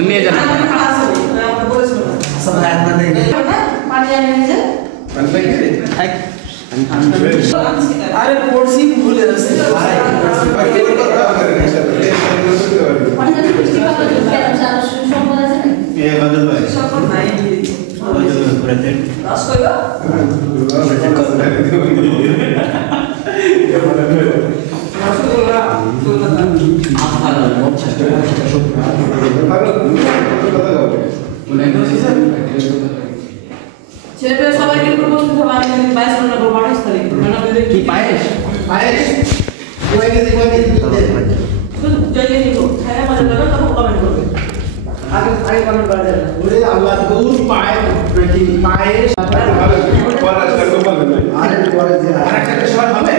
নিয়ে যান আরে পড়ছি ভুলে যাচ্ছে ছেলেপেলে সবাইকে প্রপোজ করতে পারে 22 নম্বর 28 তারিখ কি পায়েস তো জয়েন নিব হ্যাঁ মানে দাদা তখন কমেন্ট করবে আগে কমেন্ট করে দেন বলে আল্লাহ দুধ পায় নাকি পায়েস আরে পরে যে আরেকটা সবার হবে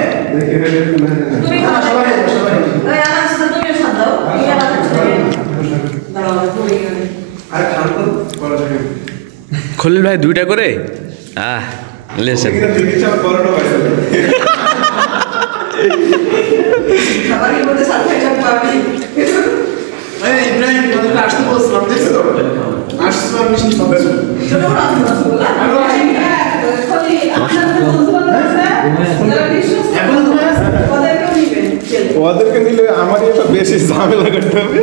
তুমি সবাই এই আমার সাথে তুমি সাথ দাও কি আবার দাঁড়াও তুমি আরে খান তো পরে যাবে খলিল ভাই দুইটা করে লেসেন সবারই মধ্যে সারপ্রাইজ পাবি এই ইব্রাহিম তোদের আসতে বলছিলাম দেখছো আসছো মিষ্টি পাবে ছোট বড় রাসূলুল্লাহ খলি আপনার বন্ধু আছে যারা বিশ্বাস এখন ওদেরকে নিবেন ওদেরকে নিলে আমার এটা বেশি ঝামেলা করতে হবে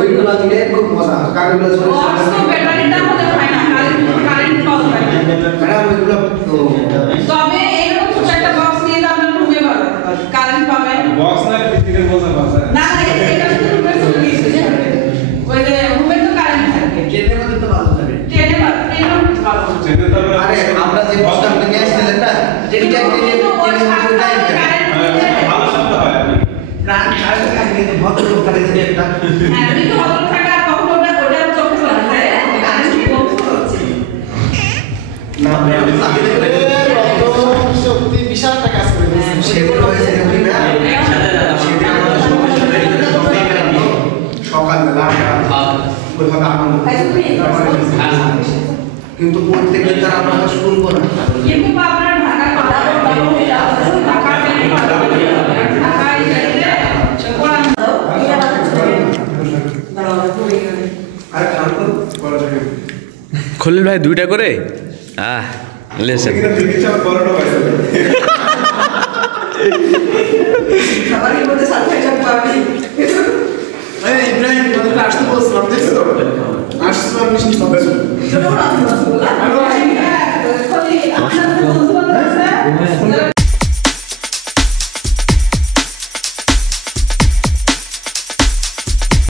ওইগুলো দিলে খুব মজা কারণগুলো তো ব্যাটারিটা হতে হয় না কারেন্ট পাওয়া যায় না ম্যাডাম ওইগুলো তবে এরকম ছোট একটা বক্স নিয়ে আপনার রুমে কারেন্ট পাবেন বক্স না পিটিকের মজা বাজা না এটা শুধু রুমে চলে গিয়েছে ওই যে রুমে তো কারেন্ট থাকে ট্রেনের মধ্যে তো ভালো থাকে ট্রেনে ভালো যেতে তো আরে আমরা যে বক্সটা নিয়ে আসছিলেন না যেটা ভালো শব্দ হয় প্রাণ কাছে থাকে ভদ্রলোক থাকে যে একটা হ্যাঁ আমি তো হল থাকা কখনো ওটা চোখে চলে যায় কারেন্ট বক্স হচ্ছে না শক্তি বিশাল টাকা কাজ করে সেগুলো হয়েছে সকালবেলা ওইভাবে আনন্দ কিন্তু প্রত্যেকদিন তারা আমরা শুনবো না কিন্তু আপনার ঢাকা কথা ঢাকা আরে খান তো পরে যাবে খলিল ভাই দুইটা করে লেসেন সবারই মধ্যে সারপ্রাইজ পাবি এই ইব্রাহিম তোদের আসতে বলছিলাম দেখছো আসছো মিষ্টি পাবে ছোট বড় রাসূলুল্লাহ